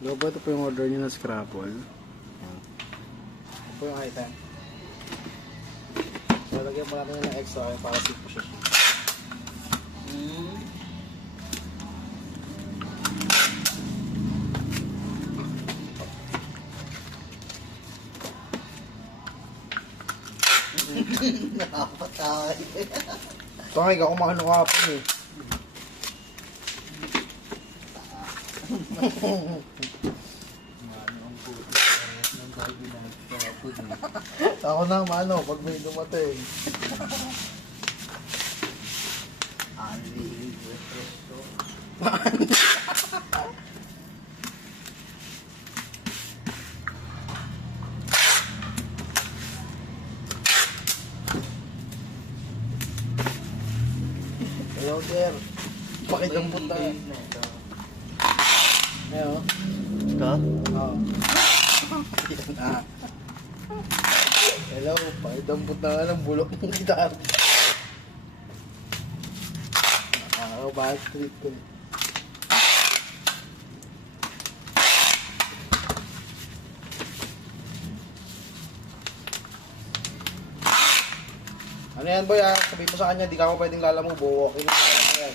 Hello po, ito po yung order nyo na scrapple. Ito po yung item. So, lagyan po natin ng extra para safe po siya. Nakapatay. Tangay ka, kumakain ka po eh. Ako na mano, pag may dumating. Hello sir, pakidampot na. Ayo. Ka? Oo. Yan na. Hello, pakidampot na nga ng bulok ng gitar. Bad trip ko. Ano yan boy ah? Sabihin mo sa kanya, di ka ako pwedeng lalamu. Buwalking na yan.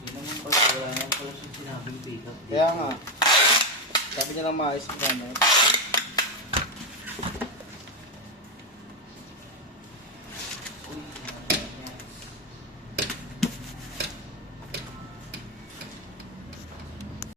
Hindi naman pala, wala naman pala siyang sinabing pick up. Kaya nga. Sabi niya lang maayos mo ano.